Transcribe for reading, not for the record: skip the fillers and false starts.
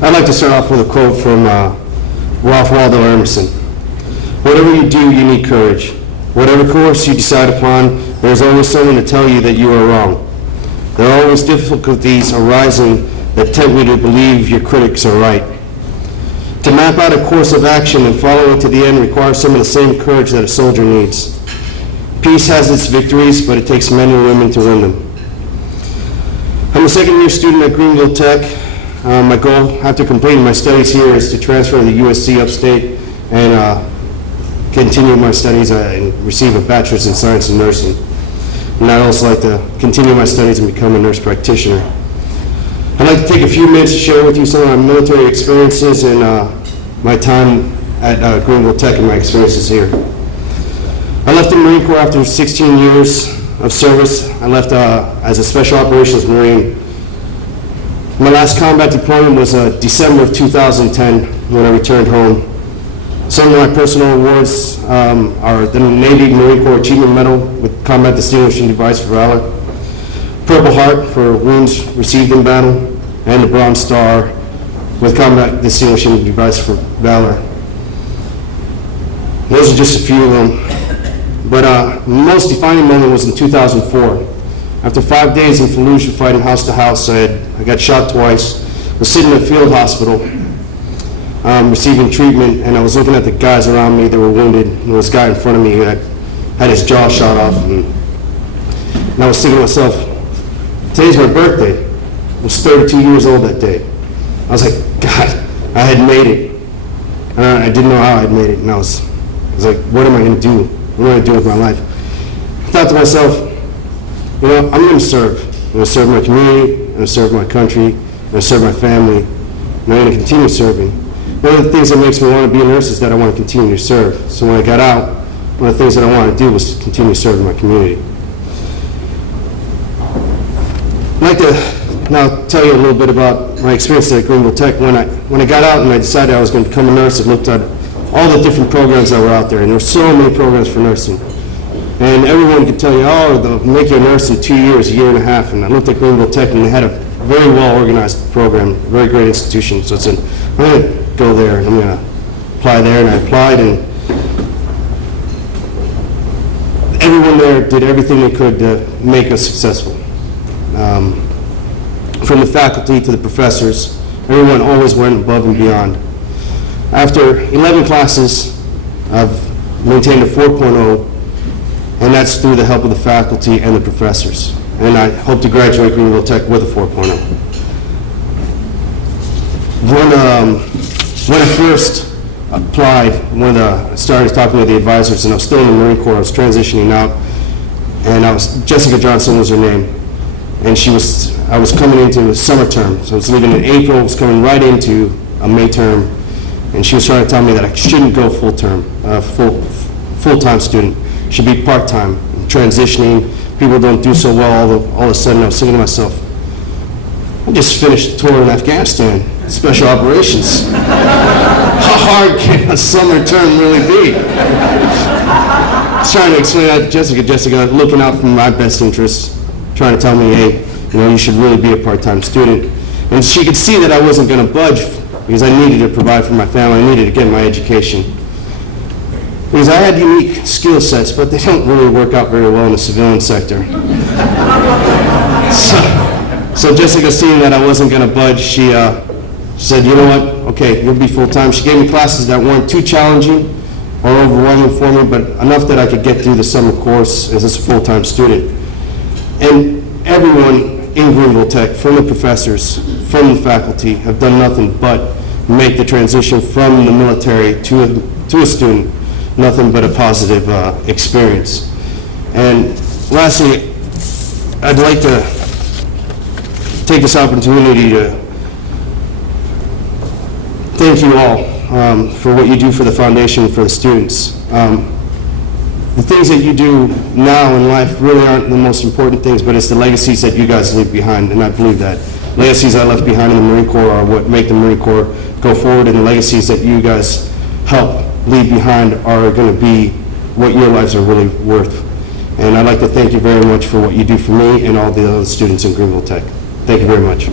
I'd like to start off with a quote from Ralph Waldo Emerson. Whatever you do, you need courage. Whatever course you decide upon, there's always someone to tell you that you are wrong. There are always difficulties arising that tempt you to believe your critics are right. To map out a course of action and follow it to the end requires some of the same courage that a soldier needs. Peace has its victories, but it takes men and women to win them. I'm a second-year student at Greenville Tech. My goal after completing my studies here is to transfer to the USC upstate and continue my studies and receive a bachelor's in science and nursing. And I'd also like to continue my studies and become a nurse practitioner. I'd like to take a few minutes to share with you some of my military experiences and my time at Greenville Tech and my experiences here. I left the Marine Corps after 16 years of service. I left as a Special Operations Marine. My last combat deployment was December of 2010 when I returned home. Some of my personal awards are the Navy Marine Corps Achievement Medal with Combat Distinguishing Device for Valor, Purple Heart for wounds received in battle, and the Bronze Star with Combat Distinguishing Device for Valor. Those are just a few of them. But the most defining moment was in 2004. After 5 days in Fallujah fighting house to house, I got shot twice, was sitting in a field hospital receiving treatment, and I was looking at the guys around me that were wounded, and there was a guy in front of me who had his jaw shot off, and I was thinking to myself, today's my birthday. I was 32 years old that day. I was like, God, I had made it. And I didn't know how I had made it, and I was like, what am I going to do? What am I going to do with my life? I thought to myself, you know, I'm going to serve. I'm going to serve my community, I'm going to serve my country, I'm going to serve my family, and I'm going to continue serving. One of the things that makes me want to be a nurse is that I want to continue to serve. So when I got out, one of the things that I wanted to do was to continue serving my community. I'd like to now tell you a little bit about my experience at Greenville Tech. When I got out and I decided I was going to become a nurse, I looked at all the different programs that were out there, and there were so many programs for nursing. And everyone could tell you, oh, they'll make you a nurse in 2 years, a year and a half. And I looked at Greenville Tech, and they had a very well-organized program, very great institution. So I said, I'm going to go there, and I'm going to apply there. And I applied, and everyone there did everything they could to make us successful. From the faculty to the professors, everyone always went above and beyond. After 11 classes, I've maintained a 4.0, and that's through the help of the faculty and the professors. And I hope to graduate Greenville Tech with a 4.0. When I first applied, I started talking with the advisors, and I was still in the Marine Corps, I was transitioning out, and Jessica Johnson was her name, and I was coming into a summer term, so I was leaving in April, was coming right into a May term, and she was trying to tell me that I shouldn't go full-time student. Should be part-time, transitioning. People don't do so well. All of a sudden, I was thinking to myself, I just finished a tour in Afghanistan, special operations. How hard can a summer term really be? I was trying to explain that to Jessica. Jessica, looking out for my best interests, trying to tell me, hey, you should really be a part-time student. And she could see that I wasn't going to budge because I needed to provide for my family. I needed to get my education. Because I had unique skill sets, but they don't really work out very well in the civilian sector. So Jessica, seeing that I wasn't going to budge, she said, you know what, okay, you'll be full-time. She gave me classes that weren't too challenging or overwhelming for me, but enough that I could get through the summer course as a full-time student. And everyone in Greenville Tech, from the professors, from the faculty, have done nothing but make the transition from the military to a student nothing but a positive experience. And lastly, I'd like to take this opportunity to thank you all for what you do for the foundation, for the students. The things that you do now in life really aren't the most important things, but it's the legacies that you guys leave behind, and I believe that. Legacies I left behind in the Marine Corps are what make the Marine Corps go forward, and the legacies that you guys help leave behind are going to be what your lives are really worth. And I'd like to thank you very much for what you do for me and all the other students in Greenville Tech. Thank you very much.